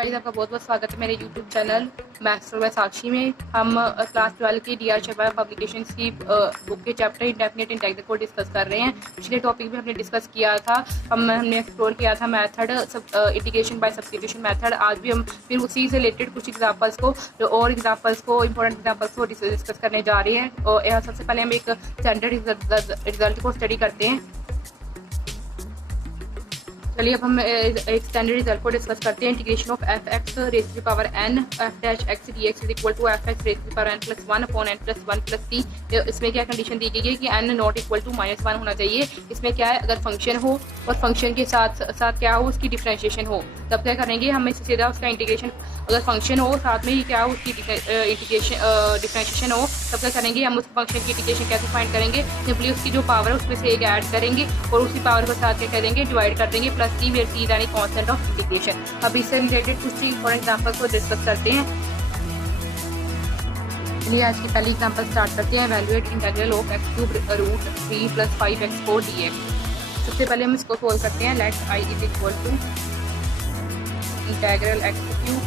Guys, आपका बहुत बहुत स्वागत है मेरे यूट्यूब चैनल मैथ्स और साक्षी में। हम क्लास 12 की डी आर शर्मा पब्लिकेशंस की बुक के चैप्टर इंडेफिनिट इंटीग्रल को डिस्कस कर रहे हैं। पिछले टॉपिक में हमने डिस्कस किया था, हमने एक्सप्लोर किया था method integration by substitution method. आज भी हम फिर उसी से रिलेटेड कुछ एग्जांपल्स को और एग्जांपल्स को इंपॉर्टेंट एग्जांपल्स को डिस्कस करने जा रहे हैं। और यहाँ सबसे पहले हम एक स्टैंडर्ड रिजल्ट को स्टडी करते हैं। चलिए अब हम एक स्टैंडर्ड रिजल्ट को डिस्कस करते हैं। Integration of f x raise to the power n f dash x d x is equal to f x raise to the power n plus 1 upon n plus 1 plus c. इसमें क्या condition दी गई है कि N not equal to -1 होना चाहिए। इसमें क्या है, अगर फंक्शन हो और फंक्शन के साथ साथ क्या हो, उसकी डिफरेंशिएशन हो, तब क्या करेंगे हम इससे सीधा उसका इंटीग्रेशन। अगर फंक्शन हो साथ में ही क्या हो, उसकी डिफरेंशिएशन हो, तब क्या करेंगे हम उस फंक्शन की इंटीग्रेशन कैसे फाइंड करेंगे। सिंपली उसकी जो पावर है उसमें से एक ऐड करेंगे और उसी पावर को साथ क्या करेंगे, डिवाइड कर देंगे प्लस सी वेयर सी यानी कांस्टेंट ऑफ इंटीग्रेशन। अब इससे रिलेटेड कुछ फॉर एग्जांपल को डिस्कस करते हैं। चलिए आज की पहली एग्जांपल स्टार्ट करते हैं। Evaluate integral of x cube root 3 plus 5x4 dx। सबसे पहले हम इसको सोल्व करते हैं। Let i is equal to integral x cube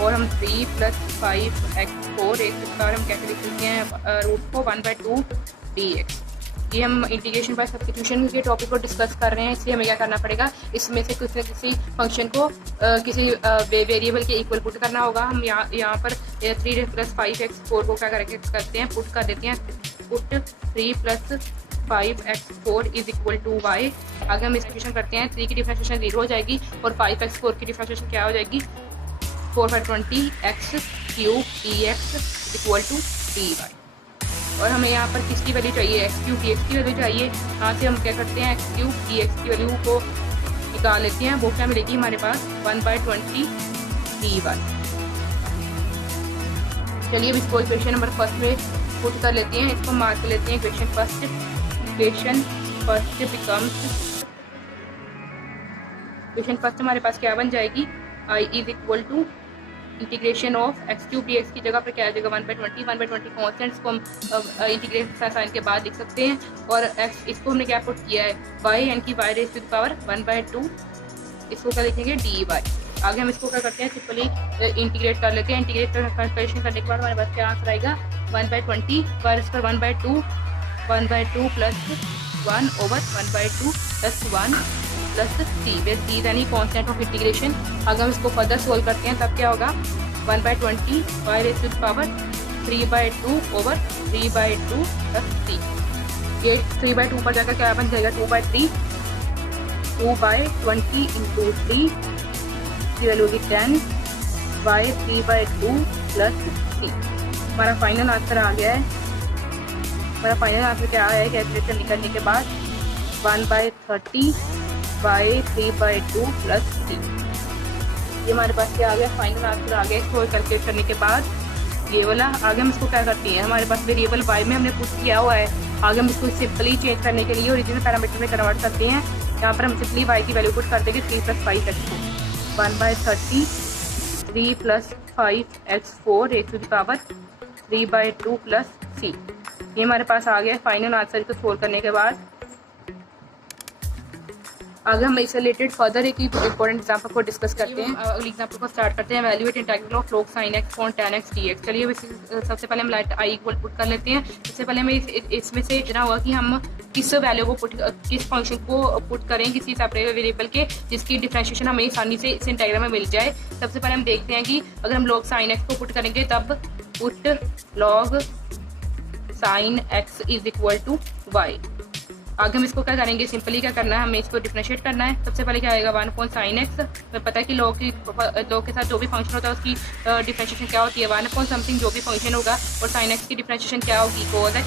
और हम 3 प्लस 5x4 एक प्रकार हम कैसे लिख सकते हैं रूट को 1/2 dx। ये हम इंटीग्रेशन बाय सब्स्टिट्यूशन के टॉपिक को डिस्कस कर रहे हैं, इसलिए हमें क्या करना पड़ेगा, इसमें से किसी न किसी फंक्शन को किसी वेरिएबल के इक्वल पुट करना होगा। हम यहाँ पर 3 प्लस 5x4 को क्या करते हैं, पुट कर देते हैं। Put 3 plus 5x4 is equal to y। आगे हम डिफरेंशिएशन करते हैं। 3 की डिफरेंशिएशन 0 हो जाएगी और 5x4 की डिफरेंशिएशन क्या हो जाएगी, 4/20 x cube dx equal to dy। और हमें यहाँ पर किसकी वैल्यू चाहिए, एक्स क्यूब डी एक्स की वैल्यू चाहिए। यहाँ से हम क्या करते हैं, एक्स क्यूब डी एक्स की वैल्यू को निकाल लेते हैं। वो क्या मिलेगी हमारे पास 1/20 dy। चलिए अब इसको इक्वेशन नंबर फर्स्ट में पुट कर लेते हैं। इसको मार्क कर लेते हैं इक्वेशन फर्स्ट। इक्वेशन फर्स्ट हमारे पास क्या बन जाएगी, I is equal to integration of x cube d x की जगह पर क्या आ जाएगा 1/20 कॉन्स्टेंट्स को हम इंटीग्रेशन साइन के बाद लिख सकते हैं। और एक्स इसको हमने क्या पुट किया है, वाई यानी कि y raise to the power 1/2, इसको क्या लिखेंगे डी वाई। आगे हम इसको क्या करते हैं, सिंपली इंटीग्रेट कर लेते हैं। इंटीग्रेट करने के बाद हमारे पास क्या आंसर आएगा 1/20 पर इस पर 1/2 प्लस 1 ओवर 1/2 प्लस 1 प्लस सी वे सी यानी कांस्टेंट ऑफ इंटीग्रेशन। अगर हम इसको फर्दर सोल्व करते हैं तब क्या होगा 1/20 y raise to the power 3/2 over 3/2 plus c. ये 3/2 पर जाकर क्या बन जाएगा 2/3, 2/20 इंटू 3 की वैल्यू होगी 10 बाई 3/2 प्लस सी। हमारा फाइनल आंसर आ गया है। हमारा फाइनल आंसर क्या आया है, कैलकुलेशन निकलने के बाद 1/30 बाई 3/2 प्लस सी। ये हमारे पास क्या आ गया, फाइनल आंसर आ गया। इसको कैलकुलेट करने के बाद ये वाला। आगे हम इसको क्या करते हैं, हमारे पास वेरिएबल y में हमने पुट किया हुआ है। आगे हम इसको सिंपली चेंज करने के लिए ओरिजिनल पैरामीटर में कन्वर्ट करते हैं। यहाँ पर हम सिंपली y की वैल्यू पुट कर देंगे 3 plus 5x4 1/30 3 plus 5x4 raise to the power 3/2 plus c. ये हमारे पास आ गया फाइनल आंसर। इसको सोल्व करने के बाद आगे हम इससे रिलेटेड फर्दर एक इंपॉर्टेंट एग्जांपल को डिस्कस करते हैं। अगली एग्जांपल को स्टार्ट करते हैं। Evaluate integral of log sin x upon tan x dx। चलिए सबसे पहले हम लेट i इक्वल पुट कर लेते हैं। सबसे पहले हमें इसमें से इतना हुआ कि हम किस वैल्यू को किस फंक्शन को पुट करें किसी सेपरेट वेरिएबल के, जिसकी डिफरेंशिएशन हमें आसानी से इस इंटीग्रल में मिल जाए। सबसे पहले हम देखते हैं कि अगर हम log sin x को पुट करेंगे तब put log sin x is equal to y। आगे हम इसको क्या करेंगे, सिंपली क्या करना है, हमें इसको डिफरेंशिएट करना है। सबसे पहले क्या आएगा 1/sin x। हमें पता है कि log के साथ जो भी फंक्शन होता है उसकी डिफरेंशिएशन क्या होती है 1/समथिंग जो भी फंक्शन होगा, और sin x की डिफरेंशिएशन क्या होगी cos x,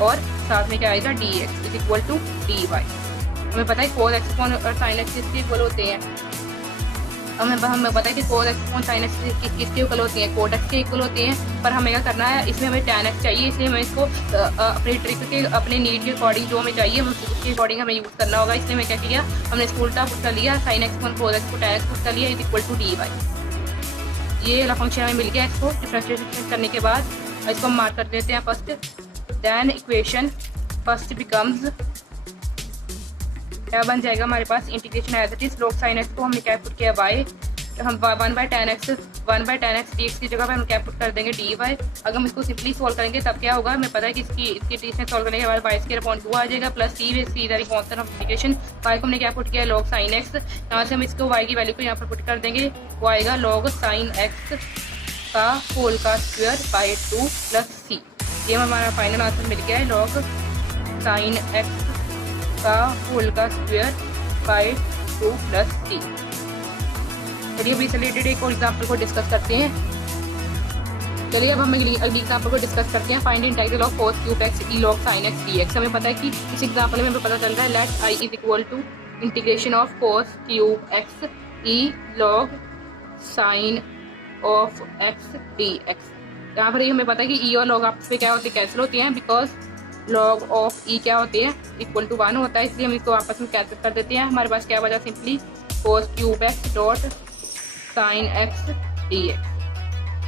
और साथ में क्या आएगा dx is equal to dy। हमें पता है cos x और sin x किसके इक्वल होते हैं। हमें पता है कि cos x और sin x किसके इक्वल होती हैं, cot x के इक्वल होते हैं। पर हमें क्या करना है, इसमें हमें tan x चाहिए, इसलिए हमें इसको अपनी ट्रिक के अपने नीड के अकॉर्डिंग जो हमें चाहिए उसके अकॉर्डिंग हमें यूज़ करना होगा। इसलिए हमें क्या किया, हमने इसको उल्टा पुट कर लिया, sin x को cos x को tan x पुट कर लिया इज इक्वल टू dy। ये वाला फंक्शन हमें मिल गया। इसको डिफरेंशिएट करने के बाद इसको हम मार्क कर देते हैं first. Then equation first becomes क्या बन जाएगा हमारे पास, integration as it is log sin x को हमने क्या पुट किया y हम 1/10x डी एक्स की जगह पर हम क्या पुट कर देंगे dy। अगर हम इसको सिंपली सॉल्व करेंगे तब क्या होगा, हमें पता है कि इसकी ट्रीटमेंट सॉल्व करने के बाद y² आ जाएगा plus C constant of integration. y को हमने क्या पुट किया log sin x। यहाँ से हम इसको y की वैल्यू को यहाँ पर पुट कर देंगे, वो आएगा log sin x का होल का स्क्वायर बाई 2 प्लस सी। ये हमारा फाइनल आंसर मिल गया है log sin x का होल का स्क्वायर बाई 2 प्लस सी। चलिए अभी रिलेटेड एक और एग्जाम्पल को डिस्कस करते हैं। चलिए अब हम अगली एग्जाम्पल को डिस्कस करते हैं। Find integral of cos cube x e log sin x dx। हमें पता है कि इस एग्जाम्पल में हमें पता चल रहा है let i is equal to integration of cos cube x e log sin of x dx। यहाँ पर हमें पता है कि e और log आपस में क्या होती है, कैंसिल होती हैं, बिकॉज log ऑफ e क्या होती है इक्वल टू 1 होता है, इसलिए हम इसको आपस में कैंसिल कर देते हैं। हमारे पास क्या बचा simply cos cube x dot sin x dx।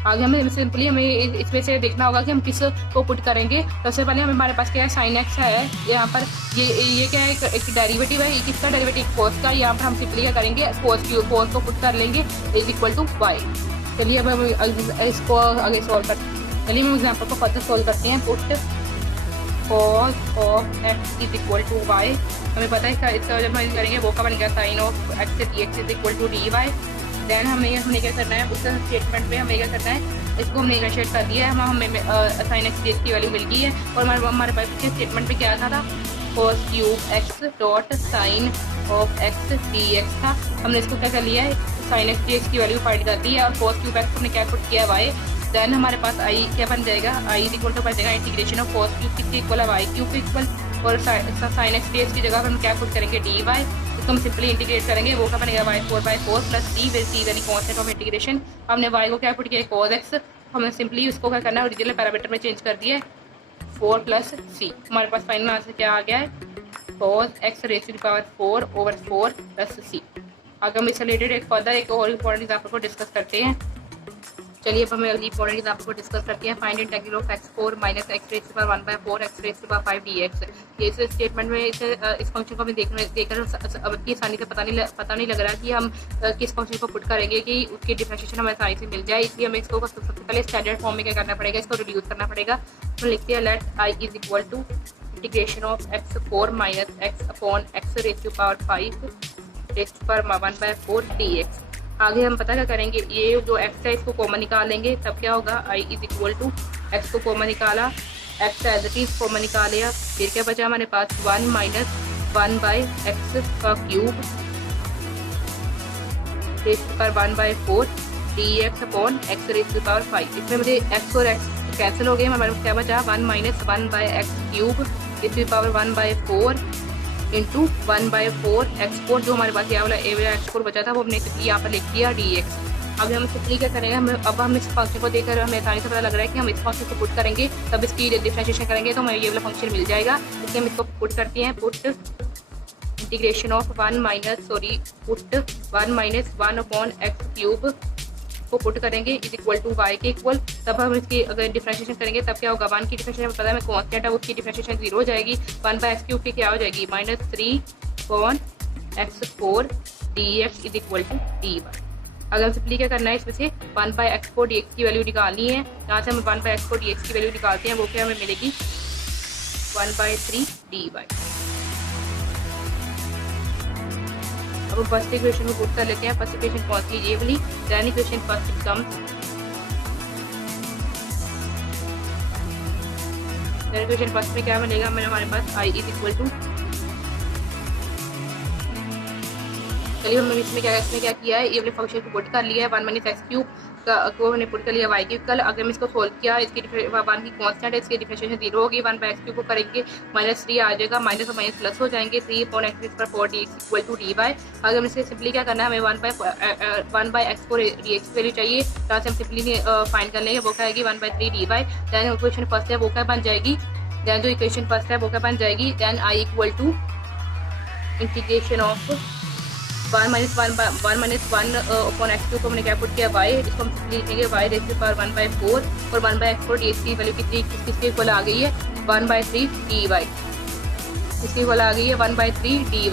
आगे हमें सिंपली हमें इसमें से देखना होगा कि हम किस को पुट करेंगे। सबसे पहले हमारे पास क्या है sin x है, यहाँ पर ये क्या है एक डेरिवेटिव है, किसका डेरिवेटिव cos का। यहाँ पर हम सिंपली क्या करेंगे cos को पुट कर लेंगे इज इक्वल टू y। चलिए अब हम इसको आगे सॉल्व करते हैं। चलिए हम एग्जाम्पल को फर्दर सॉल्व करते हैं। Put cos of x is equal to y। हमें पता है इसका जब हम करेंगे वो का बन गया sin of x dx is equal to dy। Then हमने क्या करना है, उस स्टेटमेंट में हमें क्या करना है, इसको हमने नेगोशिएट कर दिया है, हमें sin x dx की वैल्यू मिल गई है। और हमारे पास पीछे स्टेटमेंट में क्या था cos cube x dot sin of x dx था। हमने इसको क्या कर लिया है, sin x dx की वैल्यू फाइंड कर दी है और cos क्यूब x हमने क्या पुट किया y। देन हमारे पास i क्या बन जाएगा, i इज इक्वल टू बन जाएगा इंटीग्रेशन ऑफ cos क्यूब किसके इक्वल है y क्यूब के इक्वल, और sin x dx की जगह पर हम क्या पुट करेंगे dy। इसको हम सिंपली इंटीग्रेट करेंगे, वो क्या बनेगा y4/4 प्लस सी यानी कांस्टेंट ऑफ इंटीग्रेशन। हमने y को क्या पुट किया cos x, हमने सिंपली उसको क्या करना है ओरिजिनल पैरामीटर में चेंज कर दिया है 4 प्लस सी। हमारे पास फाइनल आंसर क्या आ गया है cos x raise to the power 4/4 plus c. आगे हम इससे रिलेटेड एक फर्दर एक और इम्पोर्टेंट एग्जाम्पल को डिस्कस करते हैं। चलिए अब हमें अगली इम्पोर्टेंट एग्जाम्पल को डिस्कस करते हैं। Find integral of x4 minus x raise to the power 1/4 x raise to the power 5 dx। ये इस स्टेटमेंट में इस फंक्शन को हमें देखकर अब की आसानी से पता नहीं लग रहा कि हम किस फंक्शन को पुट करेंगे कि उसकी डिफरेंशिएशन हमें आसानी से मिल जाए, इसलिए हमें इसको सबसे पहले स्टैंडर्ड फॉर्म में क्या करना पड़ेगा, इसको रिड्यूस करना पड़ेगा। तो लिखते हैं let i is equal to integration of x4 minus x upon x raise to power 5 raise to power 1/4 dx। आगे हम पता क्या करेंगे, ये जो x है इसको कॉमन निकाल लेंगे, तब क्या होगा i is equal to x को कॉमन निकाला, x as it is common निकाल लिया, फिर क्या बचा हमारे पास 1 माइनस 1/x का cube raise to power 1/4 dx upon x raise to power 5। इसमें मुझे x और x कैंसिल हो गए, हमारे पास क्या बचा 1 minus 1/x cube raise to power 1/4 into 1/4 x4, जो हमारे पास यहाँ वाला x4 बचा था वो हमने सिंपली यहाँ पर लिख दिया dx। अब हम सिंपली क्या करेंगे, हम इस फंक्शन को देखकर हमें आसानी से पता लग रहा है कि हम इस फंक्शन को पुट करेंगे तब इसकी डिफरेंशिएशन करेंगे तो हमें ये वाला फंक्शन मिल जाएगा। इसलिए हम इसको पुट करते हैं, put integration of 1 minus 1 upon x cube को पुट करेंगे इज इक्वल टू y के इक्वल। तब हम इसकी अगर डिफरेंशिएशन करेंगे तब क्या होगा, 1 की डिफरेंशिएशन पता है हमें कांस्टेंट है, उसकी डिफरेंशिएशन 0 हो जाएगी। 1/x क्यूब की क्या हो जाएगी -3 x4 dx is equal to dy। अगर हम सिंपली क्या करना है, इसमें से 1/x4 dx की वैल्यू निकालनी है। यहाँ से हम 1/x4 dx की वैल्यू निकालते हैं, वो क्या हमें मिलेगी 1/3 dy। अब हम फर्स्ट इक्वेशन को पुट कर लेते हैं। फर्स्ट इक्वेशन कौन सी, ये वाली। Then equation first becomes, then equation first में क्या मिलेगा हमारे पास i इज इक्वल टू, चलिए हमने इसमें क्या किया है, ये वाले फंक्शन को पुट कर लिया है 1 माइनस x क्यूब को हमने पुट कर लिया y क्यूब। कल अगर हम इसको सोल्व किया, इसकी 1 की कांस्टेंट है, इसकी डिफरेंशिएशन 0 होगी। 1/x क्यूब को करेंगे -3 आ जाएगा, माइनस और माइनस प्लस हो जाएंगे, 3 अपॉन x पर 4 dx इक्वल टू dy। अगर हम इससे सिंपली क्या करना है, हमें 1/x4 dx की वैल्यू चाहिए, यहाँ से हम सिंपली फाइंड कर लेंगे, वो क्या आएगी 1/3 dy। दैन इक्वेशन फर्स्ट है वो क्या बन जाएगी, दैन जो इक्वेशन फर्स्ट है वो क्या बन जाएगी, then i equal to integration of 1 minus 1 upon x cube को हमने क्या पुट किया y, इसको हम सिंपली लिखेंगे y रेज़ टू पावर 1/4 और 1/x4 dx की वैल्यू किसके इक्वल आ गई है 1/3 dy, इसकी इक्वल आ गई है 1/3 dy।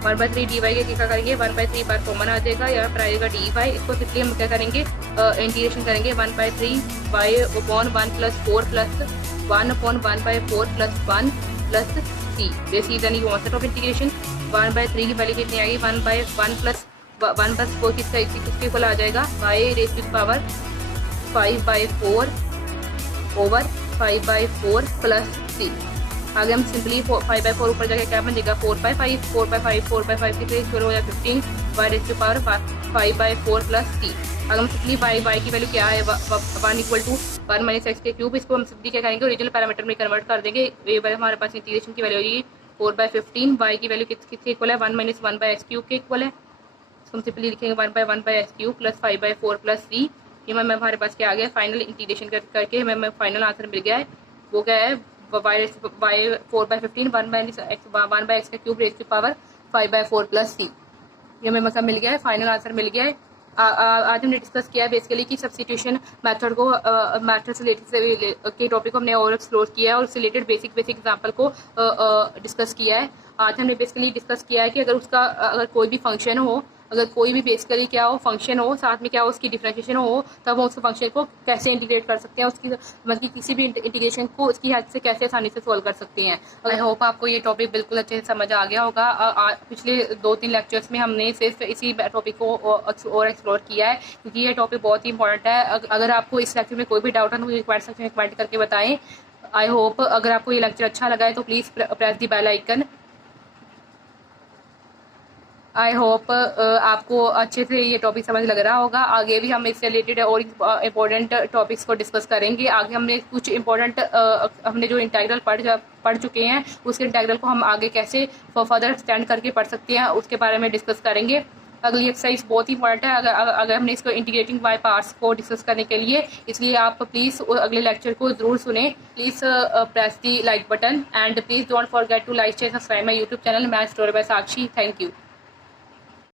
1/3 dy के क्या करेंगे 1/3 बार कॉमन आ जाएगा, यहाँ पर आएगा dy। इसको सिंपली हम क्या करेंगे इंटीग्रेशन करेंगे 1/3 y upon 1 plus 4 plus 1 upon 1/4 plus 1 plus c। This is an concept of integration. 1/3 की वैल्यू कितनी आएगी 1/1 प्लस 1 प्लस 4 किसके इक्वल आ जाएगा y raise to the power 5/4 over 5/4 plus c। आगे हम सिंपली 5/4 ऊपर जाके क्या बन जाएगा 4/5 4/5 कितने इक्वल हो जाएगा 15 y raise to the power 5/4 plus c। अगर हम सिंपली y की वैल्यू क्या है 1 इक्वल टू 1 माइनस एक्स के क्यूब। इसको हम सिंपली क्या करेंगे ओरिजिनल पैरामीटर में कन्वर्ट कर देंगे। ये हमारे पास इंटीग्रेशन की वैल्यू होगी 4/15। y की वैल्यू किसके इक्वल है 1 माइनस 1/x क्यूब के इक्वल है। इसको हम सिंपली लिखेंगे 1/1/x cube plus 5/4 plus c। ये हमारे पास क्या आ गया फाइनल इंटीग्रेशन करके हमें फाइनल आंसर मिल गया है। वो क्या है y 4/15 1/x का cube raise to power 5/4 plus c। ये हमें मतलब मिल गया है, फाइनल आंसर मिल गया है। आज हमने डिस्कस किया है बेसिकली कि सब्स्टिट्यूशन मेथड को मेथड से रिलेटेड के टॉपिक को हमने और एक्सप्लोर किया है और उससे रिलेटेड बेसिक एग्जांपल को डिस्कस किया है। आज हमने बेसिकली डिस्कस किया है कि अगर कोई भी फंक्शन हो, अगर कोई भी बेसिकली क्या हो फंक्शन हो, साथ में क्या हो उसकी डिफरेंशिएशन हो, तब हम उस फंक्शन को कैसे इंटीग्रेट कर सकते हैं, उसकी मतलब कि किसी भी इंटीग्रेशन को उसकी हेल्प से कैसे आसानी से सॉल्व कर सकते हैं। आई होप आपको ये टॉपिक बिल्कुल अच्छे से समझ आ गया होगा। पिछले 2-3 लेक्चर्स में हमने सिर्फ इसी टॉपिक को और एक्सप्लोर किया है क्योंकि ये टॉपिक बहुत ही इंपॉर्टेंट है। अगर आपको इस लेक्चर में कोई भी डाउट है तो मुझे कमेंट सेक्शन में कमेंट करके बताएं। आई होप अगर आपको ये लेक्चर अच्छा लगा है तो please press the bell icon. I hope आपको अच्छे से ये टॉपिक समझ लग रहा होगा। आगे भी हम इससे रिलेटेड और इम्पोर्टेंट टॉपिक्स को डिस्कस करेंगे। आगे हमने कुछ इम्पोर्टेंट हमने जो इंटीग्रल पढ़ चुके हैं उसके इंटीग्रल को हम आगे कैसे फर्दर एक्सटेंड करके पढ़ सकते हैं उसके बारे में डिस्कस करेंगे। अगली एक्सरसाइज बहुत ही इंपॉर्टेंट है अगर हमने इसको इंटीग्रेटिंग बाय पार्ट्स को डिस्कस करने के लिए, इसलिए आप प्लीज़ अगले लेक्चर को ज़रूर सुने। Please press the like button and please don't forget to like share subscribe my YouTube channel maths story by Sakshi. Thank you.